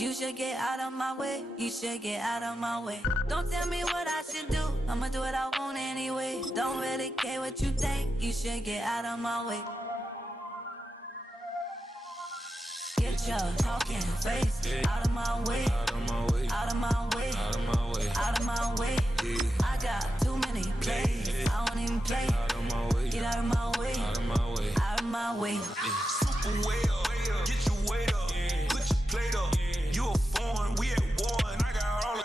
You should get out of my way. You should get out of my way. Don't tell me what I should do. I'ma do what I want anyway. Don't really care what you think. You should get out of my way. Get your talking face out of my way. Out of my way. Out of my way. Out of my way. Out of my way. I got too many plays. I don't even play. Out of my way. Get out of my way. Out of my way. Out of my way. Super way up. Get your weight up. Put your plate up. You a foreign. We at war. And I got all the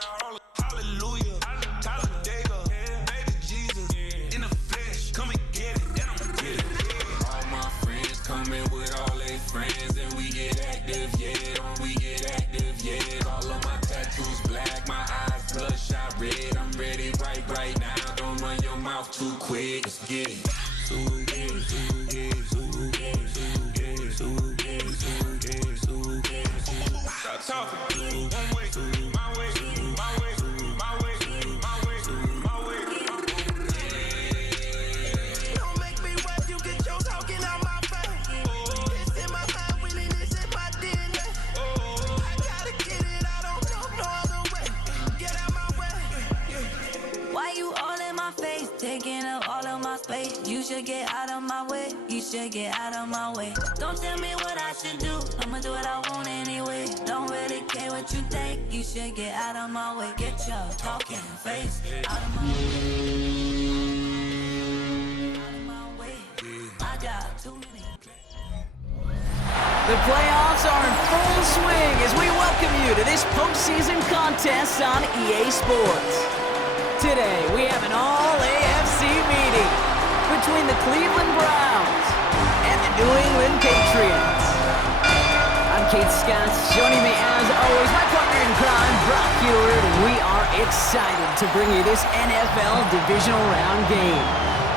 hallelujah. Talladega. Baby Jesus. In the flesh. Come and get it. Then I'ma get it. All my friends coming with all their friends. And we get active, yeah. We get active, yeah. All of my tattoos black. My eyes bloodshot red. I'm ready right now. Don't run your mouth too quick. Let's get it. Stop talking. One way, my way, my way, my way, my way, my way. Don't make me rap, you get your talking out my face. It's in my mind, winning is in my DNA. I gotta get it, I don't know no other way. Get out my way. Why you all in my face, taking up all of my space? You should get out of my way. You should get out of my way. Don't tell me what I should do. I'ma do what I want anyway. Don't really care what you think. You should get out of my way. Get your talking face out of my way. Out of my way. I got too many. The playoffs are in full swing as we welcome you to this postseason contest on EA Sports. Today, we have an all-AFC meeting between the Cleveland Browns and the New England Patriots. I'm Kate Scott, joining me as always, my partner in crime, Brock Heward, and we are excited to bring you this NFL Divisional Round game.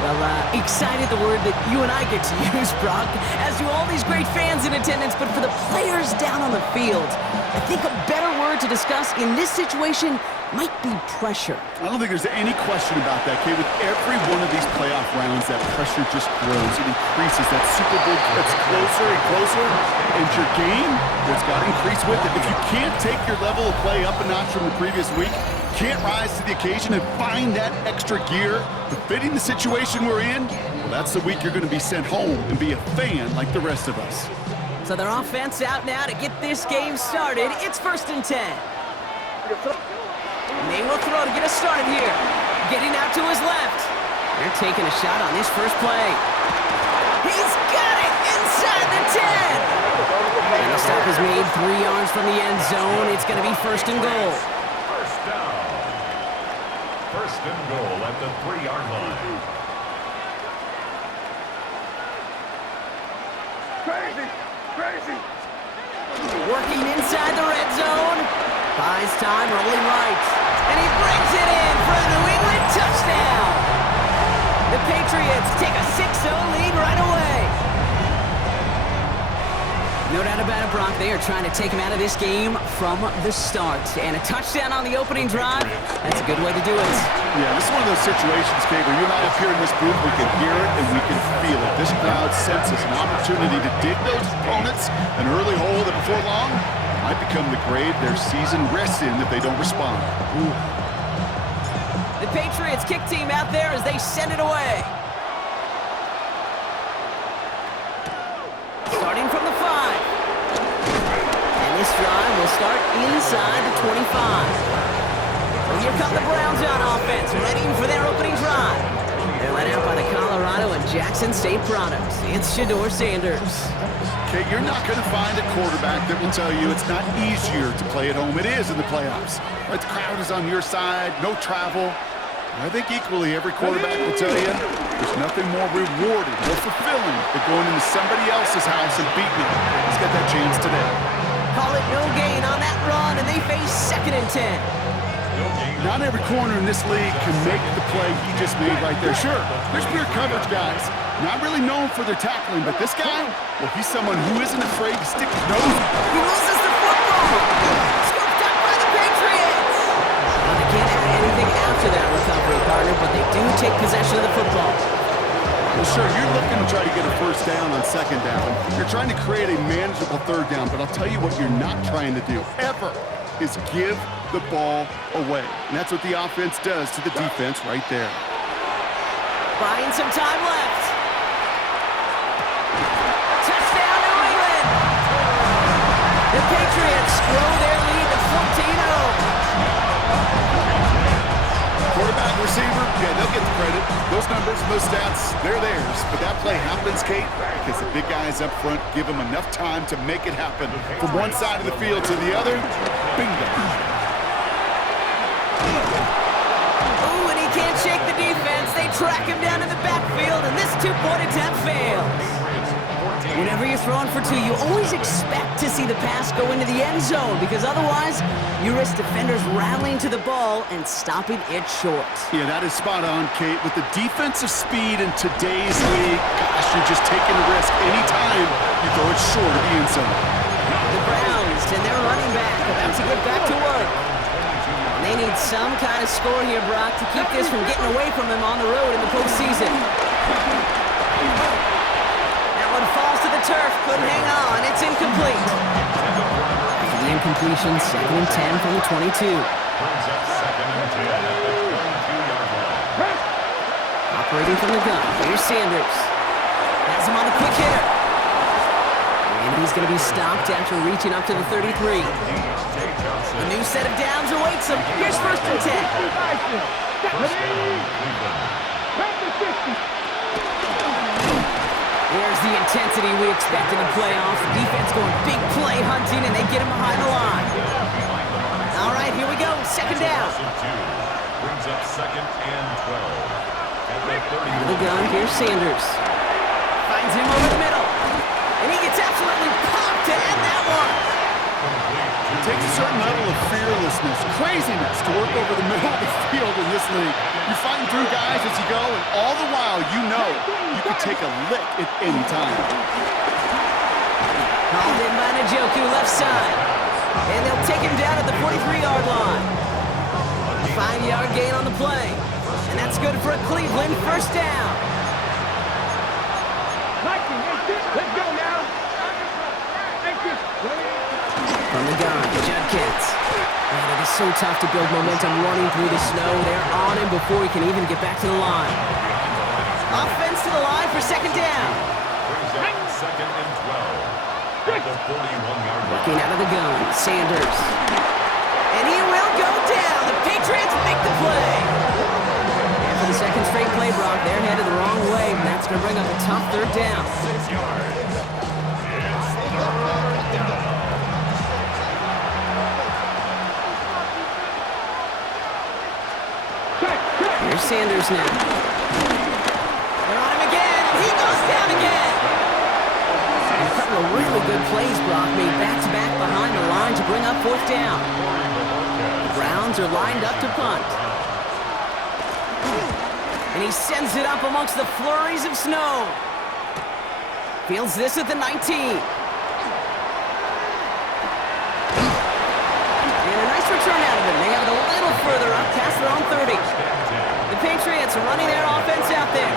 Well, excited, the word that you and I get to use, Brock, as do all these great fans in attendance, but for the players down on the field, I think a better word to discuss in this situation might be pressure. I don't think there's any question about that, Kate. With every one of these playoff rounds, that pressure just grows. It increases. That Super Bowl gets closer and closer, and your game has got to increase with it. If you can't take your level of play up a notch from the previous week, can't rise to the occasion and find that extra gear befitting the situation we're in, well, that's the week you're going to be sent home and be a fan like the rest of us. So their offense out now to get this game started. It's 1st and 10. They will throw to get us started here. Getting out to his left. They're taking a shot on this first play. He's got it inside the 10. And the stop is made 3 yards from the end zone. It's going to be 1st and goal. First down. 1st and goal at the 3-yard line. Crazy. Working inside the red zone. Buys time, rolling right. And he brings it in for a New England touchdown. The Patriots take a 6-0 lead right away. No doubt about it, Brock. They are trying to take him out of this game from the start. And a touchdown on the opening drive, that's a good way to do it. Yeah, this is one of those situations, Kate, where you and I up here in this booth, we can hear it and we can feel it. This crowd senses an opportunity to dig those opponents an early hole that before long might become the grave their season rests in if they don't respond. Ooh. The Patriots kick team out there as they send it away. Starting from the 5. And this drive will start inside the 25. Well, here come the Browns on offense, ready for their opening drive. They're led out by the Colorado and Jackson State products. It's Shedeur Sanders. Okay, you're not going to find a quarterback that will tell you it's not easier to play at home. It is in the playoffs. Right, the crowd is on your side, no travel. I think equally every quarterback will tell you there's nothing more rewarding, more fulfilling than going into somebody else's house and beating them. He's got that chance today. Call it no gain on that run, and they face 2nd and 10. Not every corner in this league can make the play he just made right there. Sure, there's pure coverage guys, not really known for their tackling, but this guy, well, he's someone who isn't afraid to stick his nose in. He loses the football. Scooped up by the Patriots. Well, they can't add anything after that recovery, partner, but they do take possession of the football. Well, sure, you're looking to try to get a first down on second down. You're trying to create a manageable third down, but I'll tell you what you're not trying to do, ever, is give the ball away. And that's what the offense does to the defense right there. Buying some time left. Touchdown, New England! The Patriots grow their lead to 14-0. Quarterback, receiver, yeah, they'll get the credit. Those numbers, those stats, they're theirs. But that play happens, Kate, because the big guys up front give them enough time to make it happen. From one side of the field to the other, bingo. Ooh, and he can't shake the defense. They track him down in the backfield, and this two-point attempt fails. Whenever you're throwing for two, you always expect to see the pass go into the end zone, because otherwise you risk defenders rallying to the ball and stopping it short. Yeah, that is spot on, Kate. With the defensive speed in today's league, gosh, you're just taking a risk anytime you throw it short of the end zone. The Browns and their running back about to get back to work. And they need some kind of score here, Brock, to keep this from getting away from them on the road in the postseason. Falls to the turf, couldn't hang on, it's incomplete. After the incompletion, 2nd and 10 from the 22. Operating from the gun, here's Sanders. Has him on a quick hitter. And he's going to be stopped after reaching up to the 33. A new set of downs awaits him. Here's 1st and 10. There's the intensity we expect in the playoffs. The defense going big play hunting, and they get him behind the line. All right, here we go. 2nd down. Brings up 2nd and 12. Out of the gun, here's Sanders. Finds him over the middle. And he gets absolutely popped to end that one. It takes a certain level of fearlessness, craziness to work over the middle of the field in this league. You're fighting through guys as you go, and all the while you know you can take a lick at any time. Called in by Njoku, left side. And they'll take him down at the 43-yard line. 5-yard gain on the play. And that's good for a Cleveland 1st down. Let's go now. From the gun, Judkins. Man, it is so tough to build momentum running through the snow. They're on him before he can even get back to the line. Offense to the line for 2nd down. Brings up 2nd and 12. At the 41-yard line. Looking out of the gun, Sanders. And he will go down. The Patriots make the play. And for the 2nd straight play, Brock, they're headed the wrong way, and that's going to bring up a tough 3rd down. 6 yards. It's 3rd down. Here's Sanders now. They're on him again, and he goes down again. And a couple of really good plays, Brock, made back-to-back behind the line to bring up 4th down. The Browns are lined up to punt. And he sends it up amongst the flurries of snow. Fields this at the 19. And a nice return out of him. They have it a little further up past their own 30. The Patriots are running their offense out there.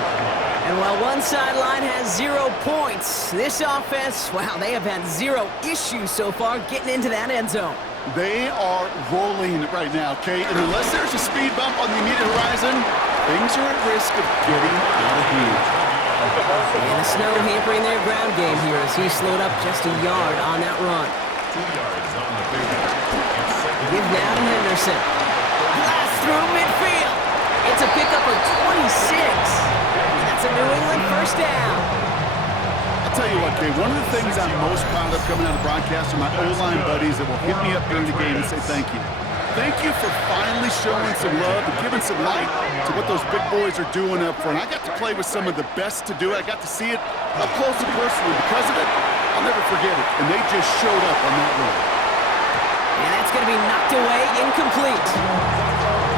And while one sideline has 0 points, this offense, wow, they have had 0 issues so far getting into that end zone. They are rolling right now, Kate, and unless there's a speed bump on the immediate horizon, things are at risk of getting out of hand. And the snow hampering their ground game here as he slowed up just a yard on that run. 2 yards on the field. Give now to Henderson. Blast through midfield. It's a pickup of 26. And that's a New England 1st down. I'll tell you what, Kate, one of the things I'm most proud of coming out of broadcast are my O-line buddies that will hit me up during the game and say thank you. Thank you for finally showing some love and giving some light to what those big boys are doing up front. I got to play with some of the best to do it. I got to see it up close and personal. Because of it, I'll never forget it. And they just showed up on that run. And that's going to be knocked away, incomplete.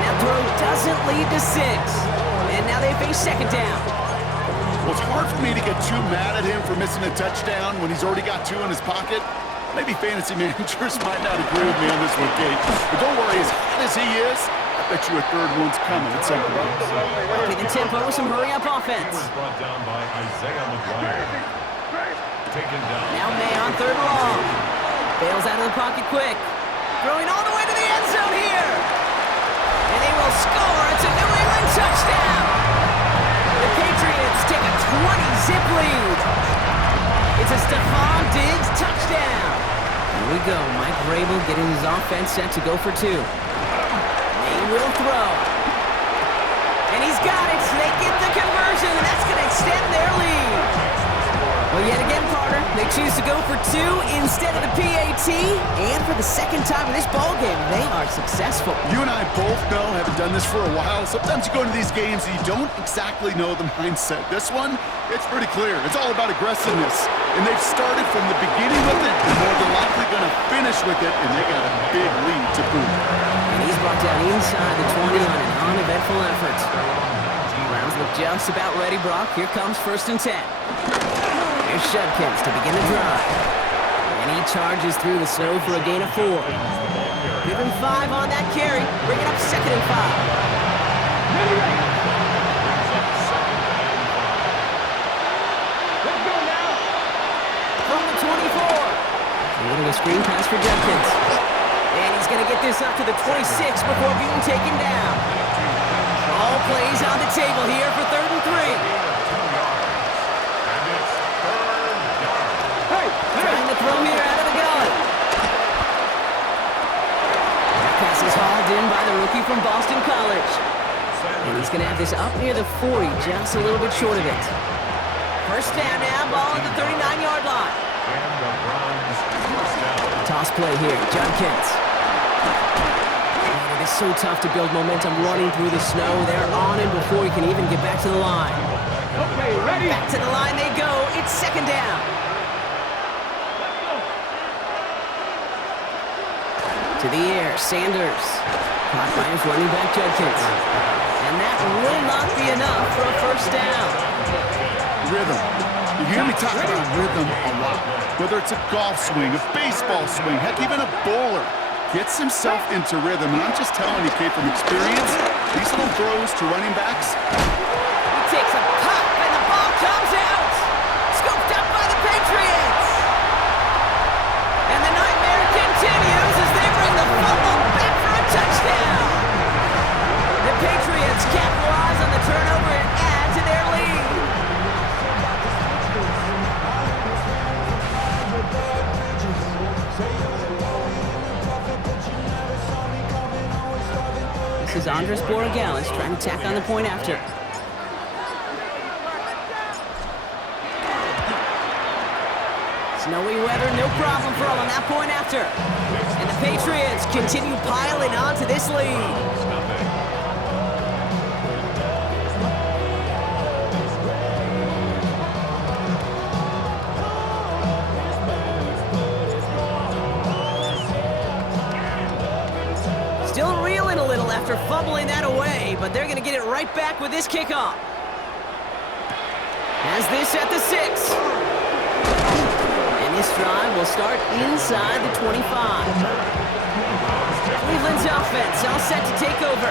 That throw doesn't lead to 6. And now they face 2nd down. Well, it's hard for me to get too mad at him for missing a touchdown when he's already got 2 in his pocket. Maybe fantasy managers might not agree with me on this one, Kate. But don't worry, as hot as he is, I bet you a third one's coming at some point. Upping the tempo with some hurry-up offense. Was brought down by Isaiah McGuire. Taken down. Now May on third and long. Bails out of the pocket quick. Throwing all the way to the end zone here. And they will score. It's a New England touchdown. The Patriots take a 20-zip lead. It's a Stephon Diggs touchdown. Here we go. Mike Vrabel getting his offense set to go for two. May will throw. And he's got it. They get the conversion, and that's going to extend their lead. Well, yet again, Carter, they choose to go for two instead of the PAT, and for the second time in this ballgame, they are successful. You and I both know, having done this for a while, sometimes you go into these games and you don't exactly know the mindset. This one, it's pretty clear. It's all about aggressiveness, and they've started from the beginning with it, and more than likely going to finish with it, and they got a big lead to boot. And he's brought down inside the 20 on an uneventful effort. Browns look just about ready, Brock. Here comes 1st and 10. Here's Judkins to begin the drive. And he charges through the snow for a gain of 4. Give him 5 on that carry. Bring it up 2nd and 5. Let's go now. From the 24. A little screen pass for Judkins. And he's going to get this up to the 26 before being taken down. All plays on the table here for 3rd and 3. Trying to throw here out of the gun. That pass is hauled in by the rookie from Boston College. And he's going to have this up near the 40, just a little bit short of it. 1st down now, ball at the 39-yard line. Toss play here, Judkins. It is so tough to build momentum running through the snow. They're on him before he can even get back to the line. Okay, ready? Back to the line they go. It's 2nd down. To the air, Sanders. Caught by his running back, Judkins. And that will not be enough for a 1st down. Rhythm. You hear me talk about rhythm a lot. Whether it's a golf swing, a baseball swing, heck, even a bowler. Gets himself into rhythm. And I'm just telling you, Kate, from experience, these little throws to running backs. He takes a pop, and the ball comes out. Scooped up by the Patriots. And the nightmare continues as they bring the fumble back for a touchdown. The Patriots capitalize on the turnover and add to their lead. This is Andres Borregales trying to tack on the point after. Snowy weather, no problem for him on that point after. And the Patriots continue piling onto this lead. Still reeling a little after fumbling that away, but they're going to get it right back with this kickoff. As this at the 6. This drive will start inside the 25. Cleveland's offense all set to take over.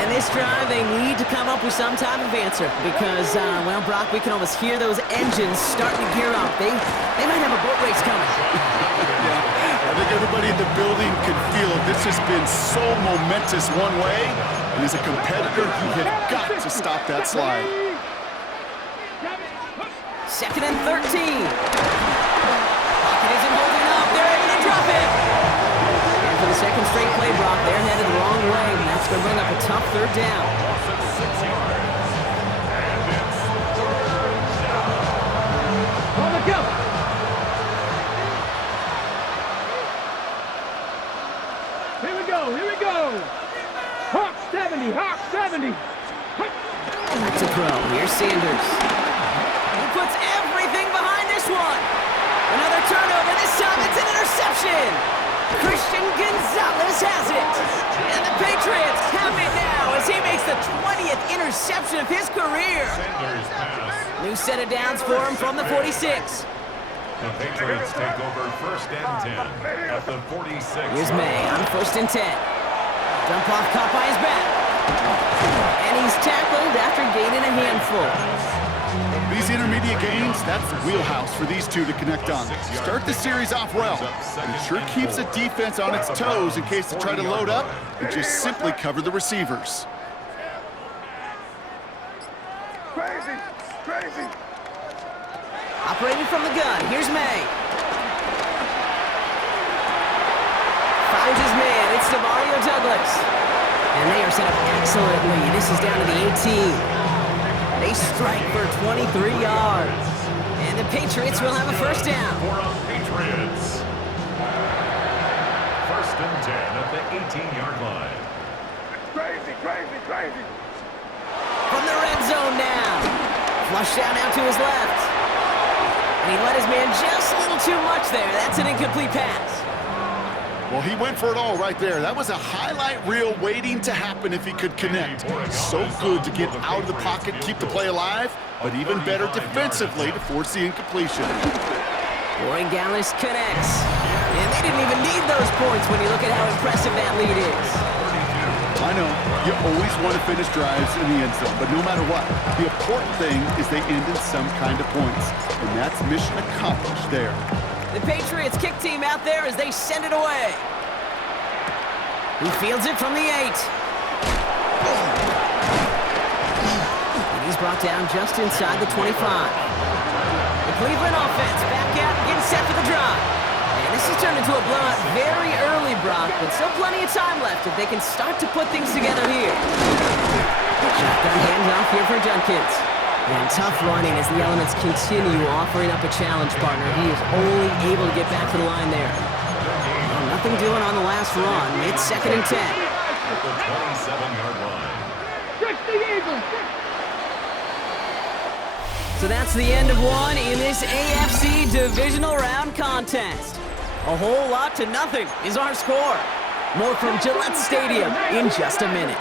And this drive, they need to come up with some type of answer because, well, Brock, we can almost hear those engines starting to gear up. They might have a boat race coming. Yeah, I think everybody in the building can feel it. This has been so momentous one way, and as a competitor, you have got to stop that slide. 2nd and 13. Isn't holding up. They're able to drop it. And for the 2nd straight play, Brock, they're headed the wrong way. And that's going to bring up a tough 3rd down. On the go. Here we go. Here we go. Hawk 70. Hawk 70. Back to throw. Here's Sanders. He puts everything behind this one. Another turnover, this time it's an interception! Christian Gonzalez has it! And the Patriots have it now as he makes the 20th interception of his career! New set of downs for him from the 46. The Patriots take over 1st and 10 at the 46. Here's May on 1st and 10. Dump off caught by his back. he's tackled after gaining a handful. These intermediate gains, that's the wheelhouse for these two to connect on. Start the series off well, but it sure keeps the defense on its toes in case they try to load up and just simply cover the receivers. Crazy, crazy. Operating from the gun, here's May. Finds his man, it's Demario Douglas. And they are set up excellently. This is down to the 18. They strike for 23 yards. And the Patriots will have a first down. For the Patriots. First and 10 at the 18-yard line. Crazy, crazy, crazy. From the red zone now. Flushed down out to his left. And he let his man just a little too much there. That's an incomplete pass. Well, he went for it all right there. That was a highlight reel waiting to happen if he could connect. So good to get out of the pocket, keep the play alive, but even better defensively to force the incompletion. Warren Gallis connects. And they didn't even need those points when you look at how impressive that lead is. I know, you always want to finish drives in the end zone, but no matter what, the important thing is they end in some kind of points. And that's mission accomplished there. The Patriots kick team out there as they send it away. He fields it from the 8. And he's brought down just inside the 25. The Cleveland offense back out, getting set for the drive. And this has turned into a blowout very early, Brock, but still plenty of time left if they can start to put things together here. Shotgun handoff here for Judkins. And tough running as the Elements continue offering up a challenge partner. He is only able to get back to the line there. Well, nothing doing on the last run. It's 2nd and 10. At the 27-yard line. Fix the Eagles. So that's the end of one in this AFC divisional round contest. A whole lot to nothing is our score. More from Gillette Stadium in just a minute.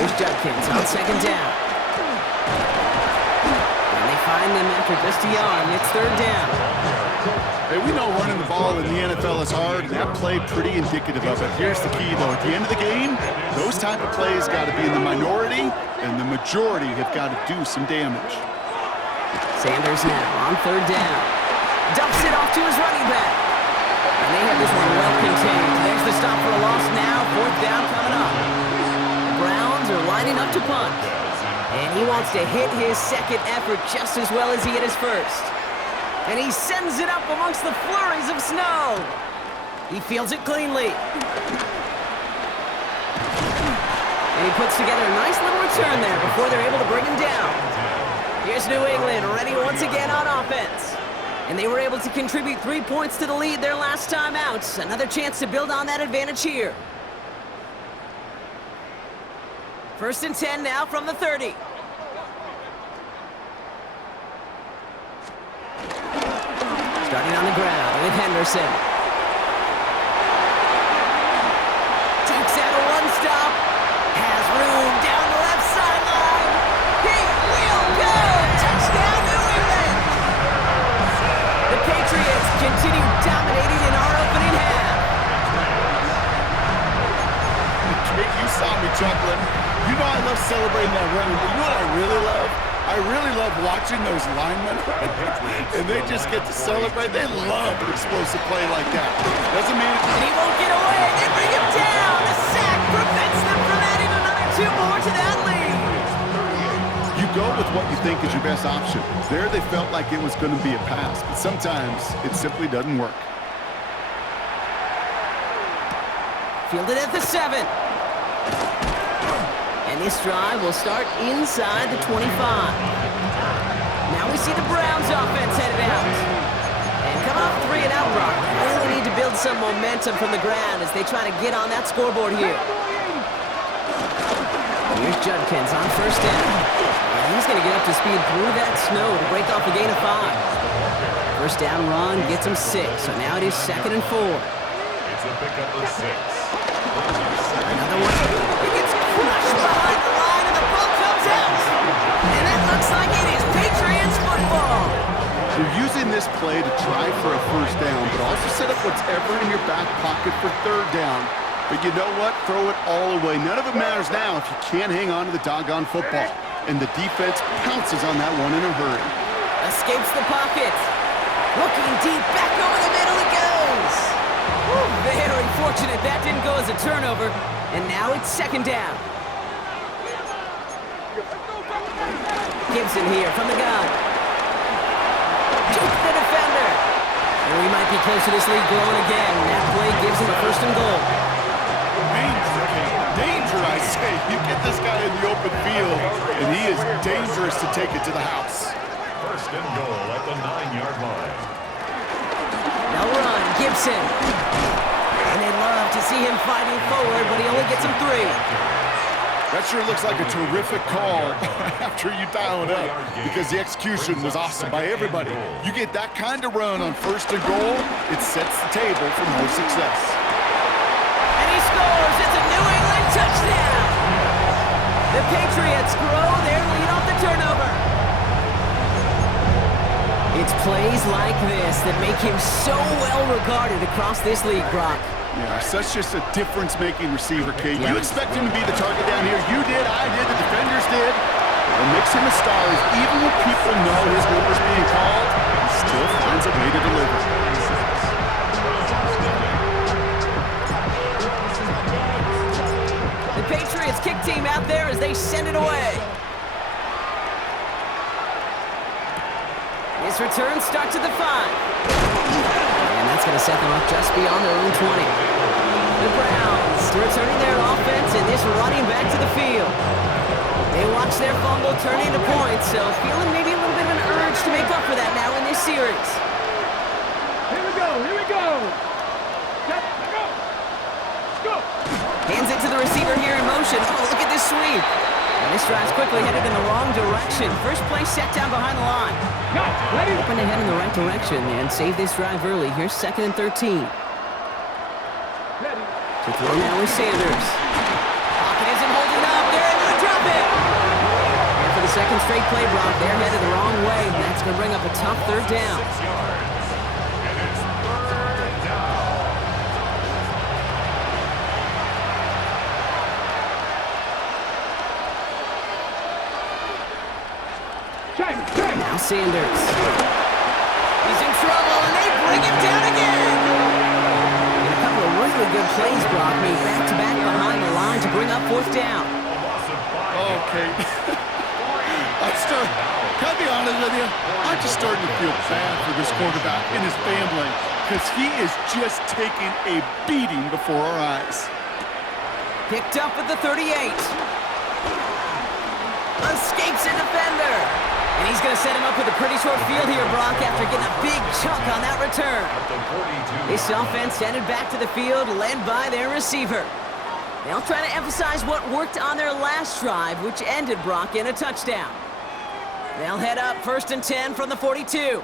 Here's Judkins on 2nd down. And they find them after just a yard. It's 3rd down. Hey, we know running the ball in the NFL is hard, and that play pretty indicative of it. Here's the key, though. At the end of the game, those type of plays got to be in the minority, and the majority have got to do some damage. Sanders now on 3rd down. Dumps it off to his running back. And they have this one well contained. There's the stop for a loss now. 4th down coming up. Browns are lining up to punt. And he wants to hit his second effort just as well as he hit his first. And he sends it up amongst the flurries of snow. He fields it cleanly. And he puts together a nice little return there before they're able to bring him down. Here's New England ready once again on offense. And they were able to contribute 3 points to the lead their last time out. Another chance to build on that advantage here. 1st and 10 now from the 30. Starting on the ground with Henderson. Takes out a one-stop. Has room down the left sideline. He will go! Touchdown, New England! The Patriots continue dominating in our opening half. You saw me chuckling. You know I love celebrating that run, but you know what I really love? I really love watching those linemen, and they just get to celebrate. They love an explosive play like that. Doesn't mean it. And he won't get away. They bring him down. The sack prevents them from adding another 2 more to that lead. You go with what you think is your best option. There they felt like it was going to be a pass, but sometimes it simply doesn't work. Fielded at the 7. And this drive will start inside the 25. Now we see the Browns offense headed out. And coming off 3 and out, Brock, they really need to build some momentum from the ground as they try to get on that scoreboard here. Here's Judkins on 1st down. And he's going to get up to speed through that snow to break off a gain of 5. 1st down run gets him 6, so now it is 2nd and 4. It's a pickup of 6. Another one. He gets crushed behind the line and the ball comes out. And it looks like it is Patriots football. You're using this play to try for a 1st down, but also set up whatever in your back pocket for 3rd down. But you know what? Throw it all away. None of it matters now if you can't hang on to the doggone football. And the defense pounces on that one in a hurry. Escapes the pocket. Looking deep, back over the middle it goes. Whew, very fortunate that didn't go as a turnover. And now it's second down. Gibson here from the gun. Juke the defender. And we might be close to this lead growing again. That play gives him a first and goal. Danger, I say. You get this guy in the open field, and he is dangerous to take it to the house. First and goal at the 9-yard line. Now run, Gibson. And they love to see him fighting forward, but he only gets him 3. That sure looks like a terrific call after you dial it up, because the execution was awesome by everybody. You get that kind of run on first and goal, it sets the table for more success. And he scores! It's a New England touchdown! The Patriots grow their lead off the turnover. It's plays like this that make him so well regarded across this league, Brock. Yeah, such just a difference-making receiver, Kate. You expect him to be the target down here. You did, I did, the defenders did. What makes him a star is even when people know his number's being called, he still finds a way to deliver. The Patriots kick team out there as they send it away. This return starts at the 5. And that's going to set them up just beyond their own 20. The Browns returning their offense and this running back to the field. They watch their fumble turn into points, so feeling maybe a little bit of an urge to make up for that now in this series. Here we go, here we go. Set, go. Let's go. Hands it to the receiver here in motion. Oh, look at this sweep. And this drive's quickly headed in the wrong direction. First play set down behind the line. Go, ready. Hoping to head in the right direction and save this drive early. Here's 2nd and 13. Ready. To throw now is Sanders. Pocket isn't holding up. They're able to drop it. And for the second straight play, Brock, they're headed the wrong way. That's going to bring up a tough 3rd down. 6 yards. And it's 3rd down. Check. Now Sanders. He's in trouble, and they bring him down again. And a couple of really good plays, Brock, made back-to-back behind the line to bring up 4th down. Okay. Can I be honest with you? I'm just starting to feel bad for this quarterback and his family, because he is just taking a beating before our eyes. Picked up at the 38. Escapes a defender. And he's going to set him up with a pretty short field here, Brock, after getting a big chunk on that return. This offense headed back to the field, led by their receiver. They'll try to emphasize what worked on their last drive, which ended, Brock, in a touchdown. They'll head up 1st and 10 from the 42. Give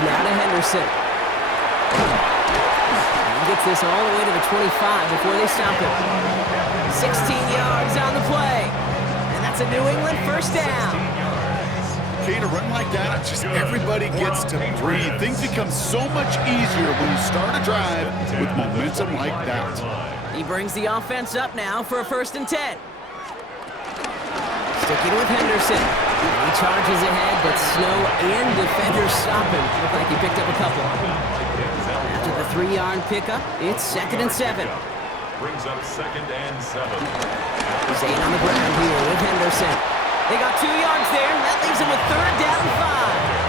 now to Henderson. And he gets this all the way to the 25 before they stop him. 16 yards on the play. And that's a New England 1st down. Okay, to run like that, just everybody gets to breathe. Things become so much easier when you start a drive with momentum like that. He brings the offense up now for a 1st and 10. Sticking with Henderson. He charges ahead, but Snow and defenders stop him. Look like he picked up a couple. After the 3-yard pickup, it's 2nd and 7. Brings up 2nd and 7. Zane on the ground here with Henderson. They got 2 yards there. That leaves him with 3rd down and 5.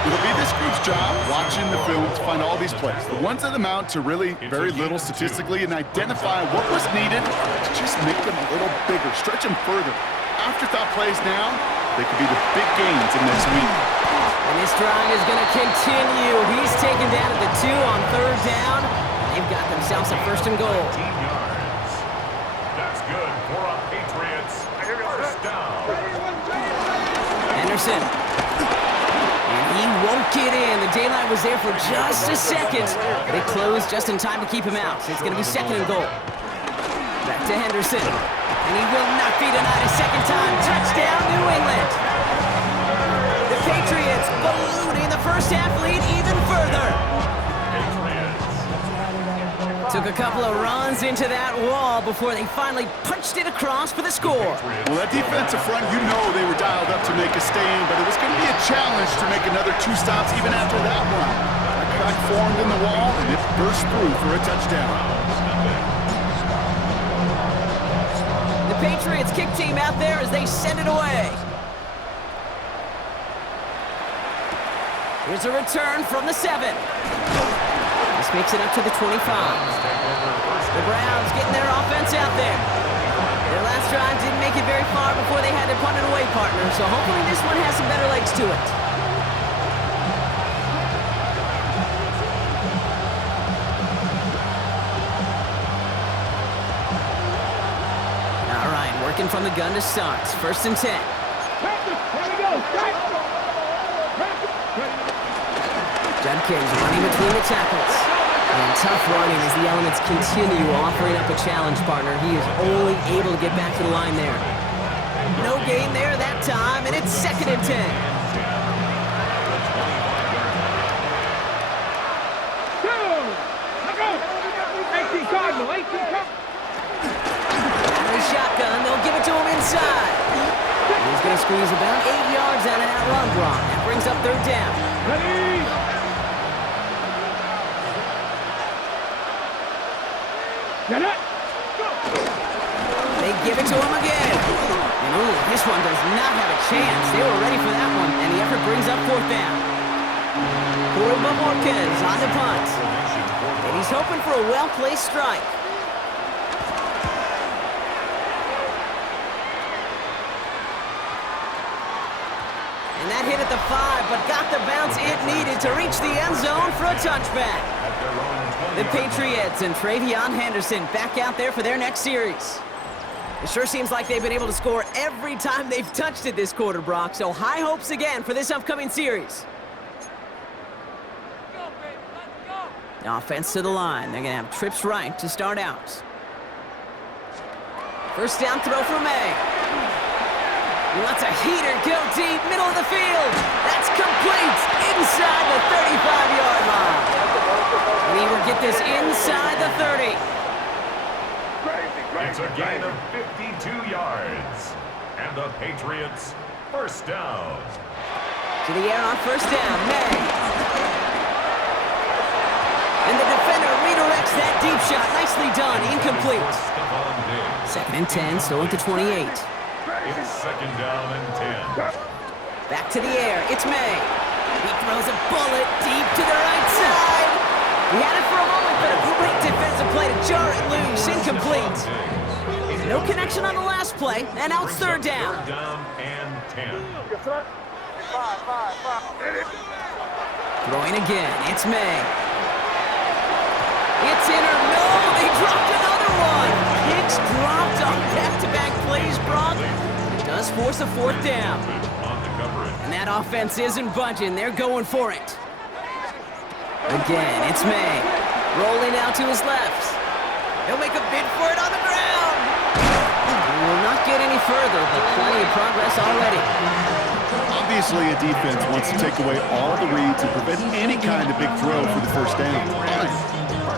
It'll be this group's job watching the film to find all these plays. The ones that amount to really very little statistically, and identify what was needed to just make them a little bigger, stretch them further. Afterthought plays now, they could be the big gains in this week. And this drive is going to continue. He's taken down at the 2 on 3rd down. They've got themselves a 1st and goal. 15 yards. That's good for a Patriots 1st down. Henderson. And he won't get in. The daylight was there for just a second, but it closed just in time to keep him out. So it's going to be 2nd and goal. Back to Henderson. And he will not be denied a 2nd time. Touchdown, New England. The Patriots ballooning the 1st half lead even further. Took a couple of runs into that wall before they finally punched it across for the score. Well, that defensive front, you know they were dialed up to make a stand, but it was going to be a challenge to make another 2 stops even after that one. A crack formed in the wall, and it burst through for a touchdown. The Patriots kick team out there as they send it away. Here's a return from the 7. This makes it up to the 25. The Browns getting their offense out there. Their last drive didn't make it very far before they had to punt it away, partner, so hopefully this one has some better legs to it. All right, working from the gun to start. 1st and 10. Practice. Here we go. Practice. Judkins running between the tackles. And tough running as the Elements continue offering up a challenge, partner. He is only able to get back to the line there. No gain there that time, and it's 2nd and 10. Let's go. 18 Cardinal. 18 Cardinal. Out of the shotgun, they'll give it to him inside. He's going to squeeze about 8 yards out of that run block. That brings up 3rd down. Ready. Get it. They give it to him again. And ooh, this one does not have a chance. They were ready for that one, and the effort brings up 4th down. Corey Marquez on the punt. And he's hoping for a well-placed strike. And that hit at the 5, but got the bounce it needed to reach the end zone for a touchback. The Patriots and Travion Henderson back out there for their next series. It sure seems like they've been able to score every time they've touched it this quarter, Brock, so high hopes again for this upcoming series. Offense to the line. They're going to have trips right to start out. 1st down throw for May. He lets a heater go deep, middle of the field. That's complete inside the 35-yard line. And he will get this inside the 30. It's a gain of 52 yards. And the Patriots, 1st down. To the air on 1st down, May. And the defender redirects that deep shot. Nicely done, incomplete. 2nd and 10, still at the 28. It's 2nd down and 10. Back to the air, it's May. He throws a bullet deep to the right side. He had it for a moment, but a great defensive play to jar it loose. Incomplete. No connection on the last play, and now it's 3rd down. 3rd down and 10. Throwing again, it's May. It's in or no, they dropped another one. Hicks dropped on back-to-back plays, Brock. It does force a 4th down. And that offense isn't budging, they're going for it. Again, it's May. Rolling out to his left. He'll make a bid for it on the ground. He will not get any further, but plenty of progress already. Obviously, a defense wants to take away all the reads and prevent any kind of big throw for the 1st down.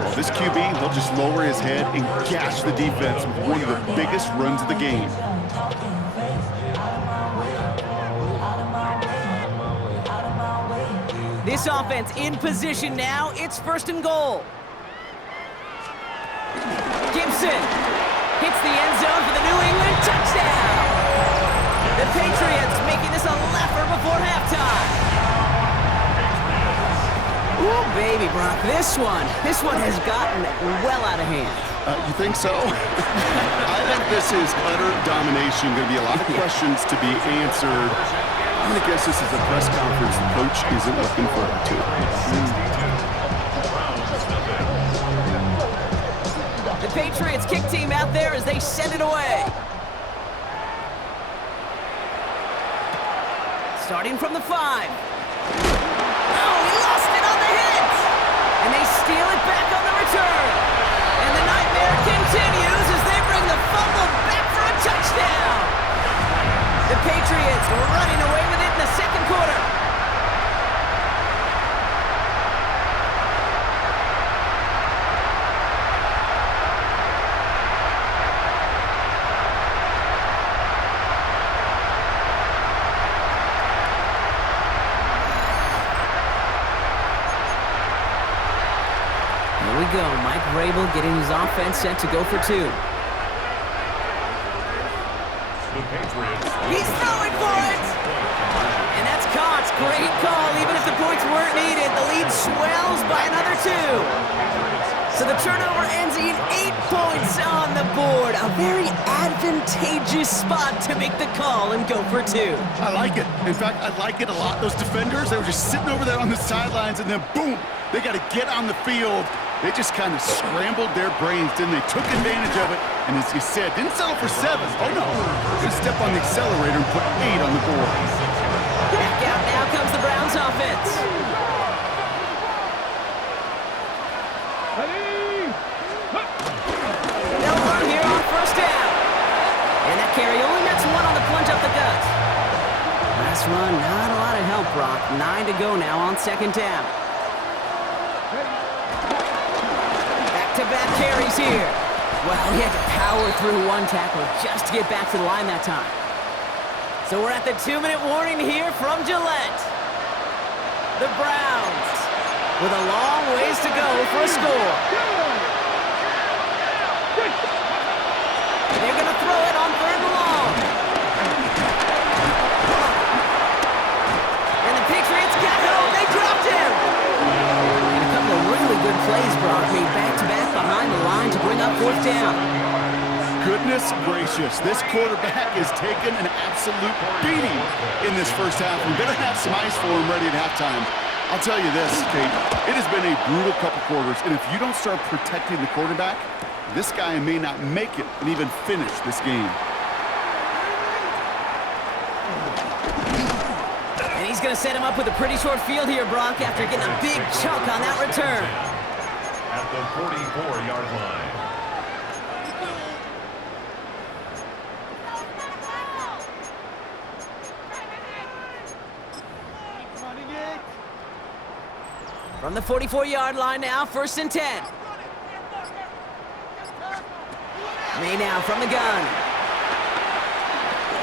Well, this QB, he'll just lower his head and gash the defense with one of the biggest runs of the game. This offense in position now. It's 1st and goal. Gibson hits the end zone for the New England touchdown. The Patriots making this a laugher before halftime. Ooh, baby, Brock, this one has gotten well out of hand. You think so? I think this is utter domination. Going to be a lot of questions to be answered. I'm going to guess this is a press conference the coach isn't looking forward to. The Patriots kick team out there as they send it away. Starting from the 5. Oh, he lost it on the hit! And they steal it back on the return. And the nightmare continues as they bring the fumble back for a touchdown. The Patriots running away with it in the 2nd quarter. go. Mike Vrabel getting his offense set to go for 2. The Patriots. He's throwing for it! And that's caught. Great call. Even if the points weren't needed, the lead swells by another 2. So the turnover ends in 8 points on the board. A very advantageous spot to make the call and go for 2. I like it. In fact, I like it a lot. Those defenders, they were just sitting over there on the sidelines, and then boom, they got to get on the field. They just kind of scrambled their brains, didn't they? Took advantage of it, and as you said, didn't settle for 7. Oh, no. Just step on the accelerator and put 8 on the board. Back out now comes the Browns offense. They'll run here on first down. And that carry only nets 1 on the plunge up the gut. Last run, not a lot of help, Brock. 9 to go now on second down. Back-to-back carries here. Well, he had to power through 1 tackle just to get back to the line that time. So we're at the 2-minute warning here from Gillette. The Browns with a long ways to go for a score. They're going to throw it on 3rd and long. And the Patriots got home. They dropped him. And a couple of really good plays, Brock, made back-to-back behind the line to bring up 4th down. Goodness gracious, this quarterback is taking an absolute beating in this first half. We better have some ice for him ready at halftime. I'll tell you this, Kate, it has been a brutal couple quarters, and if you don't start protecting the quarterback, this guy may not make it and even finish this game. And he's going to set him up with a pretty short field here, Brock, after getting a big chunk on that return. At the 44-yard line. From the 44-yard line now, 1st and 10. May now from the gun.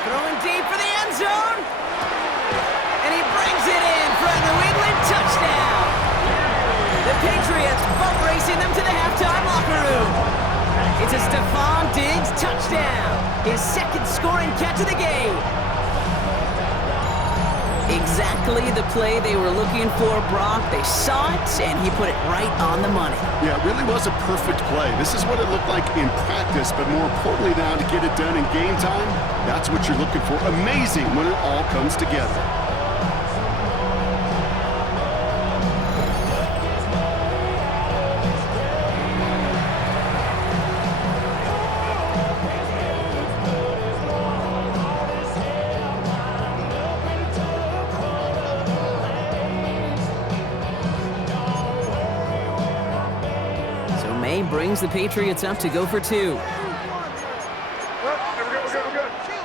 Throwing deep for the end zone. And he brings it in for a New England touchdown. The Patriots boat racing them to the halftime locker room. It's a Stephon Diggs touchdown. His 2nd scoring catch of the game. Exactly the play they were looking for, Brock. They saw it, and he put it right on the money. Yeah, it really was a perfect play. This is what it looked like in practice, but more importantly now to get it done in game time, that's what you're looking for. Amazing when it all comes together. Brings the Patriots up to go for 2. They'll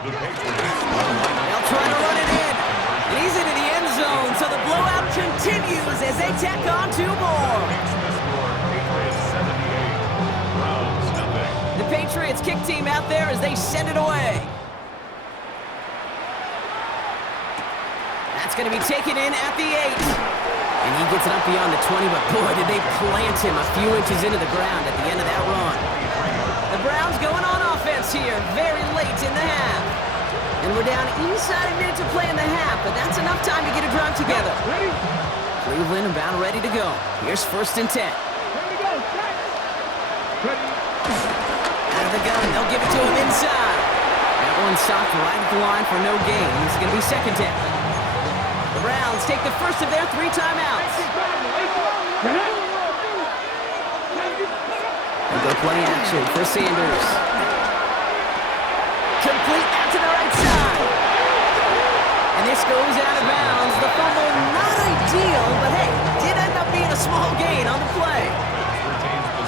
The Patriots. try to run it in. And he's into the end zone, so the blowout continues as they tack on 2 more. Patriots 78. Browns nothing. The Patriots kick team out there as they send it away. That's going to be taken in at the 8. And he gets it up beyond the 20, but boy, did they plant him a few inches into the ground at the end of that run. The Browns going on offense here very late in the half. And we're down inside a minute to play in the half, but that's enough time to get a drive together. Ready? Cleveland about ready to go. Here's 1st and 10. Ready to go. Set. Ready. Out of the gun, they'll give it to him inside. That one stopped right at the line for no gain. This is going to be 2nd down. The Browns take the first of their 3 timeouts. And go play action for Sanders. Complete out to the right side. And this goes out of bounds. The fumble not ideal, but hey, did end up being a small gain on the play.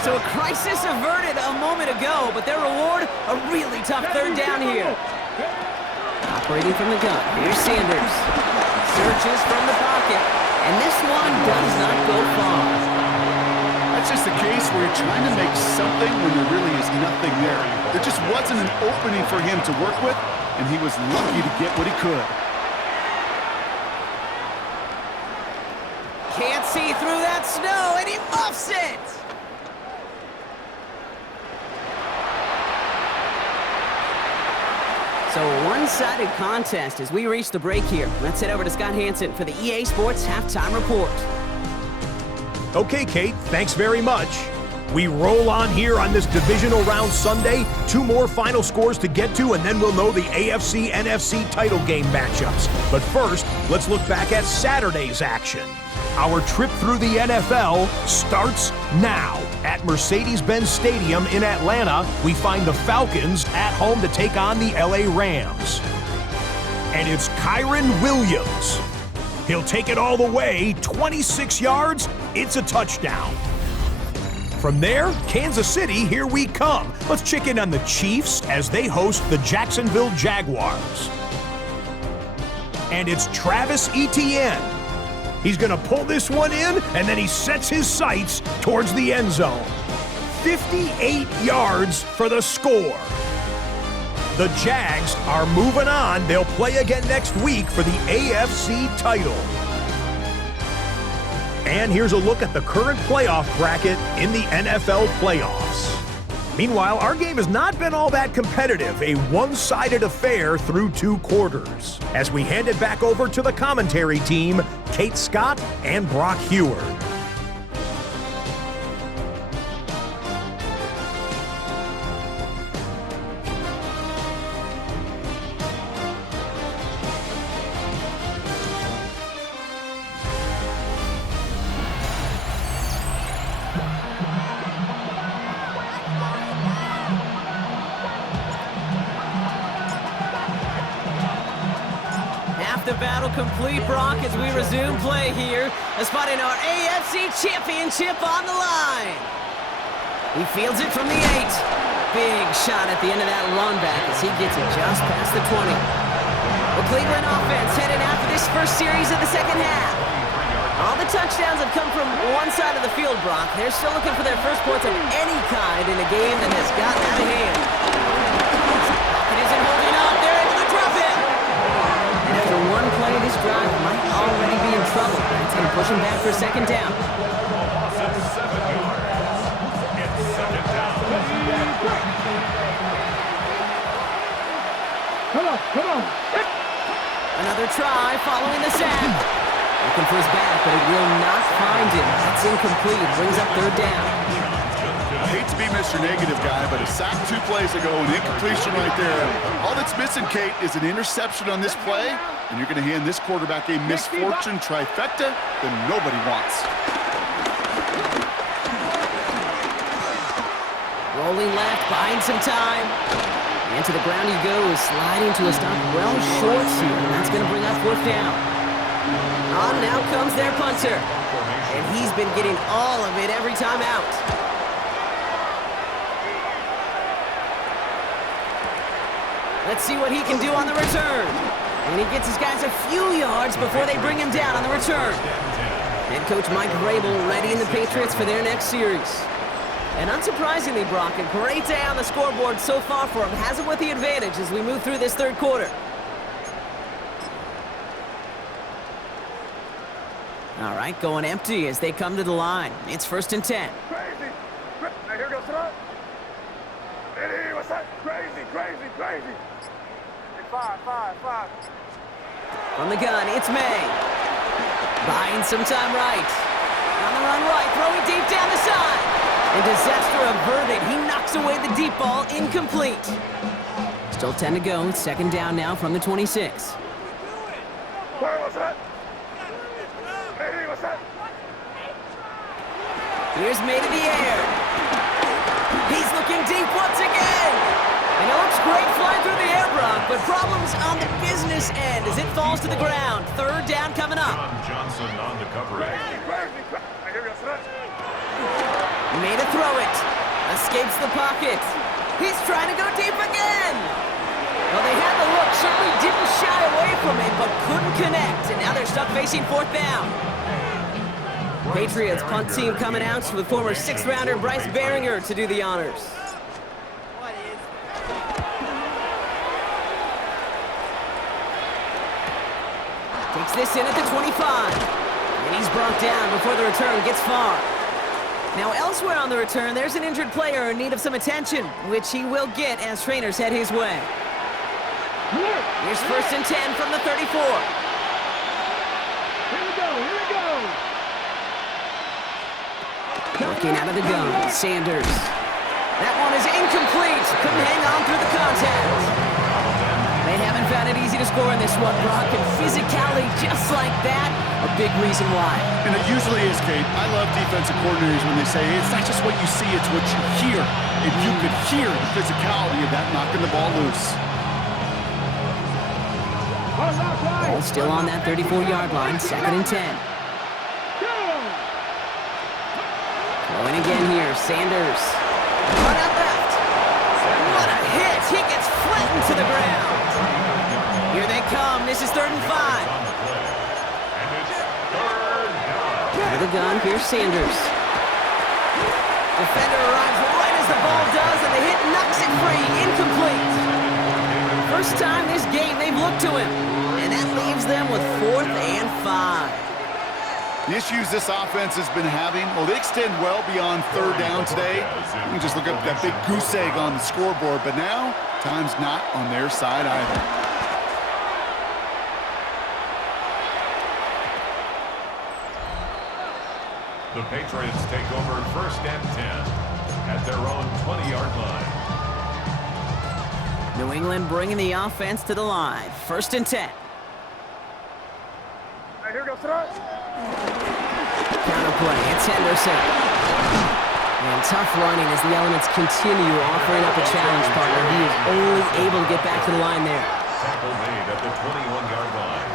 So a crisis averted a moment ago, but their reward, a really tough 3rd down here. Operating from the gun, here's Sanders. Searches from the pocket, and this one does not go far. That's just a case where you're trying to make something when there really is nothing there. There just wasn't an opening for him to work with, and he was lucky to get what he could. Can't see through that snow, and he muffs it! So a one-sided contest as we reach the break here. Let's head over to Scott Hansen for the EA Sports Halftime Report. Okay, Kate, thanks very much. We roll on here on this divisional round Sunday. 2 more final scores to get to, and then we'll know the AFC-NFC title game matchups. But first, let's look back at Saturday's action. Our trip through the NFL starts now. At Mercedes-Benz Stadium in Atlanta, we find the Falcons at home to take on the LA Rams. And it's Kyren Williams. He'll take it all the way, 26 yards, it's a touchdown. From there, Kansas City, here we come. Let's check in on the Chiefs as they host the Jacksonville Jaguars. And it's Travis Etienne. He's going to pull this one in, and then he sets his sights towards the end zone. 58 yards for the score. The Jags are moving on. They'll play again next week for the AFC title. And here's a look at the current playoff bracket in the NFL playoffs. Meanwhile, our game has not been all that competitive, a one-sided affair through 2 quarters. As we hand it back over to the commentary team, Kate Scott and Brock Heward. The battle complete, Brock, as we resume play here. A spot in our AFC Championship on the line. He fields it from the 8. Big shot at the end of that run back as he gets it just past the 20. The Cleveland offense headed after this first series of the second half. All the touchdowns have come from one side of the field, Brock. They're still looking for their first points of any kind in a game that has gotten out of hand. It isn't holding up. They're able to drop it. And after one play, this drive might already be in trouble. It's going to push him back for a second down. Come on. Another try following the sack. Looking for his back, but it will not find him. That's incomplete. Brings up 3rd down. I hate to be Mr. Negative guy, but a sack 2 plays ago, an incompletion right there. All that's missing, Kate, is an interception on this play, and you're going to hand this quarterback a misfortune trifecta that nobody wants. Rolling left, buying some time. And to the ground he goes, sliding to a stop well short here. And that's going to bring up 4th down. On now comes their punter. And he's been getting all of it every time out. Let's see what he can do on the return. And he gets his guys a few yards before they bring him down on the return. Head coach Mike Vrabel readying the Patriots for their next series. And unsurprisingly, Brock, a great day on the scoreboard so far for him. Has him with the advantage as we move through this 3rd quarter. All right, going empty as they come to the line. It's 1st and 10. Crazy. Now here goes Slot. Hey, what's that? Crazy. 5. From the gun, it's May. Buying some time right. On the run right, throwing deep down the side. And disaster averted. He knocks away the deep ball, incomplete. Still 10 to go. 2nd down now from the 26. What's that? Hey, what's that? Here's May to the air. He's looking deep once again. And it looks great flying through the air, Brock, but problems on the business end as it falls to the ground. 3rd down coming up. Johnson on the coverage. Made a throw it. Escapes the pocket. He's trying to go deep again. Well, they had the look. Certainly didn't shy away from it, but couldn't connect. And now they're stuck facing 4th down. Patriots punt team coming out with former 6th-rounder Bryce Baringer to do the honors. Takes this in at the 25. And he's brought down before the return gets far. Now elsewhere on the return, there's an injured player in need of some attention, which he will get as trainers head his way. Here's 1st and 10 from the 34. Here we go, here we go. Working out of the gun, Sanders. That one is incomplete. Couldn't hang on through the contact. They haven't found it easy to score in this one, Brock, and physicality just like that, a big reason why. And it usually is, Kate. I love defensive coordinators when they say it's not just what you see, it's what you hear. And you could hear the physicality of that knocking the ball loose. Ball still on that 34-yard line, 2nd and 10. Going again here, Sanders. Run out left. What a hit! He gets flattened to the ground. Here they come. This is 3rd and 5. Out of the gun, here's Sanders. Defender arrives right as the ball does, and the hit knocks it free. Incomplete. First time this game they've looked to him, and that leaves them with 4th and 5. The issues this offense has been having, well, they extend well beyond 3rd down today. You can just look up that big goose egg on the scoreboard, but now, time's not on their side either. The Patriots take over 1st and 10 at their own 20-yard line. New England bringing the offense to the line. 1st and 10. Here we go, throw. Counterplay, it's Henderson. And tough running as the elements continue offering up a challenge partner. He is only able to get back to the line there. Tackle made at the 21-yard line.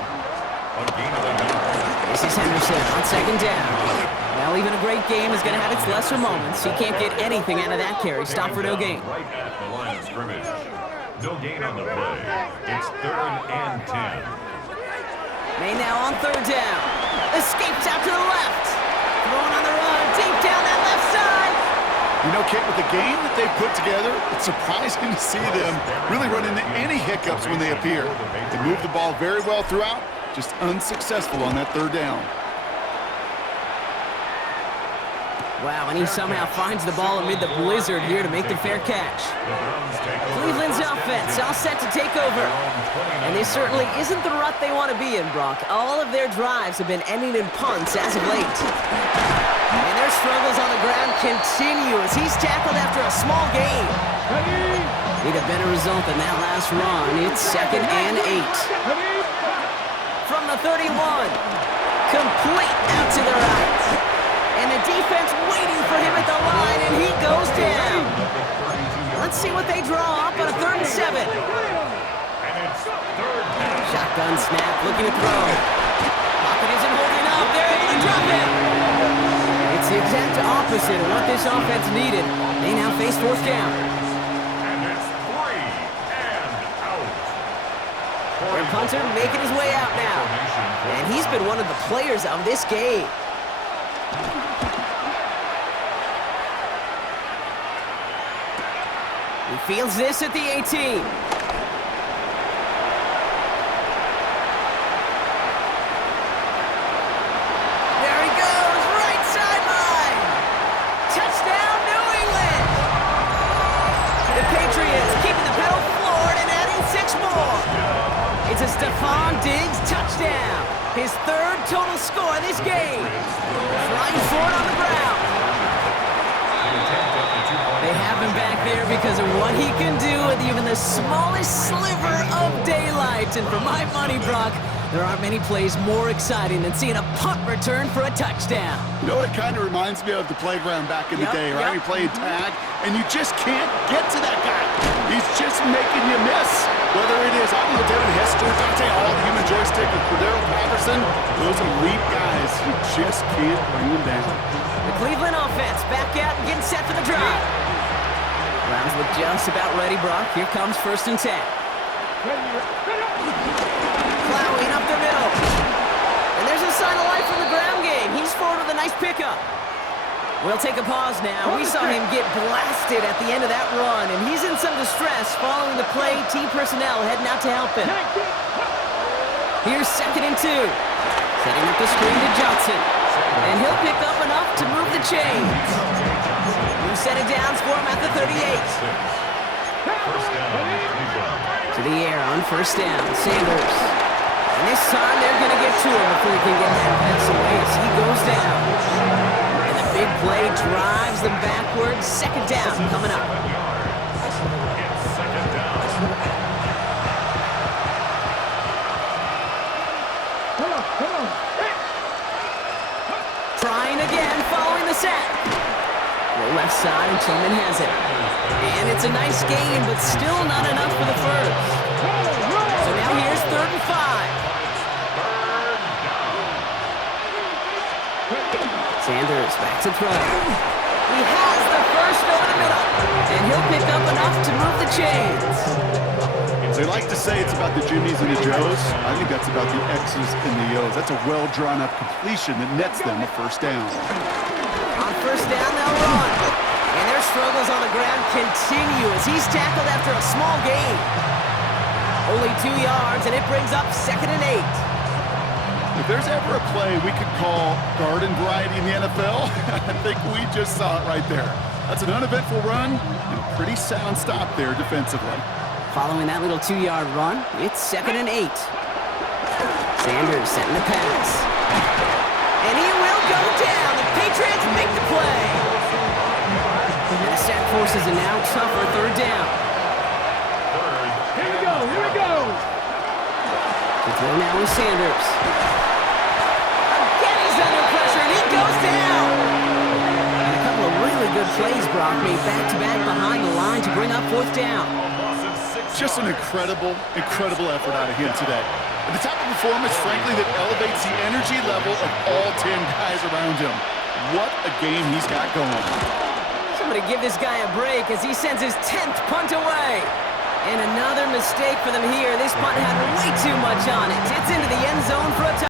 A gain of a yard. This is Henderson on 2nd down. Well, even a great game is going to have its lesser moments. He can't get anything out of that carry. Stop for no gain. Right at the line of scrimmage. No gain on the play. It's 3rd and 10. May now on 3rd down. Escapes out to the left. Throwing on the run, deep down that left side. You know, Kate, with the game that they put together, it's surprising to see them really run into any hiccups when they appear. They move the ball very well throughout, just unsuccessful on that 3rd down. Wow, and he somehow finds the ball amid the blizzard here to make the fair catch. Cleveland's offense all set to take over. And this certainly isn't the rut they want to be in, Brock. All of their drives have been ending in punts as of late. And their struggles on the ground continue as he's tackled after a small gain. Need a better result than that last run. It's 2nd and 8. From the 31. Complete out to the right. And the defense waiting for him at the line, and he goes down. Let's see what they draw up on a 3rd and 7. Shotgun snap, looking to throw. Pocket isn't holding up. They're able to drop it. It's the exact opposite of what this offense needed. They now face 4th down. And it's 3 and out. Their punter making his way out now. And he's been one of the players of this game. He fields this at the 18. There he goes, right sideline. Touchdown, New England. The Patriots keeping the pedal floored and adding 6 more. It's a Stephon Diggs touchdown. His 3rd total score in this game. Flying forward on the ground. They have him back there because of what he can do with even the smallest sliver of daylight. And for my money, Brock, there aren't many plays more exciting than seeing a punt return for a touchdown. You know, it kind of reminds me of the playground back in the day, right? You played tag, and you just can't get to that guy. He's just making you miss. Whether it is, I don't know, Devin Hester, Dante Hall, Human Joystick, or Cordero Patterson, those elite guys, you just can't bring them down. The Cleveland offense back out and getting set for the drive. Browns look just about ready, Brock. Here comes 1st and 10. Plowing up the middle. And there's a sign of life from the ground game. He's forward with a nice pickup. We'll take a pause now. We saw him get blasted at the end of that run, and he's in some distress following the play. Team personnel heading out to help him. Here's 2nd and 2. Setting up the screen to Johnson. And he'll pick up enough to move the chains. New set of downs for him at the 38. So to the air on first down. Sanders. And this time they're going to get to him before he can get that pass away as he goes down. And the big play drives them backwards. Second down coming up. It's second down. Come on. Hey. Trying again following the sack. The left side, and Tillman has it. And it's a nice gain, but still not enough for the first. So now here's 3rd and 5. Sanders back to throw. He has the first over the middle, and he'll pick up enough to move the chains. They like to say it's about the Jimmies and the Joes. I think that's about the X's and the O's. That's a well-drawn-up completion that nets them a first down. On first down, they'll run. And their struggles on the ground continue as he's tackled after a small gain. Only 2 yards, and it brings up 2nd and 8. If there's ever a play we could call garden variety in the NFL, I think we just saw it right there. That's an uneventful run and a pretty sound stop there defensively. Following that little 2-yard run, it's 2nd and 8. Sanders setting the pass. And he will go down. The Patriots make the play. And the sack forces a now tougher 3rd down. Here we go. To throw now is Sanders. Again, he's under pressure, and he goes down. And a couple of really good plays, Brock, made back-to-back behind the line to bring up 4th down. Just an incredible effort out of him today. And the type of performance, frankly, that elevates the energy level of all 10 guys around him. What a game he's got going. Somebody give this guy a break as he sends his 10th punt away. And another mistake for them here. This punt had way too much on it. It's into the end zone for a touchdown.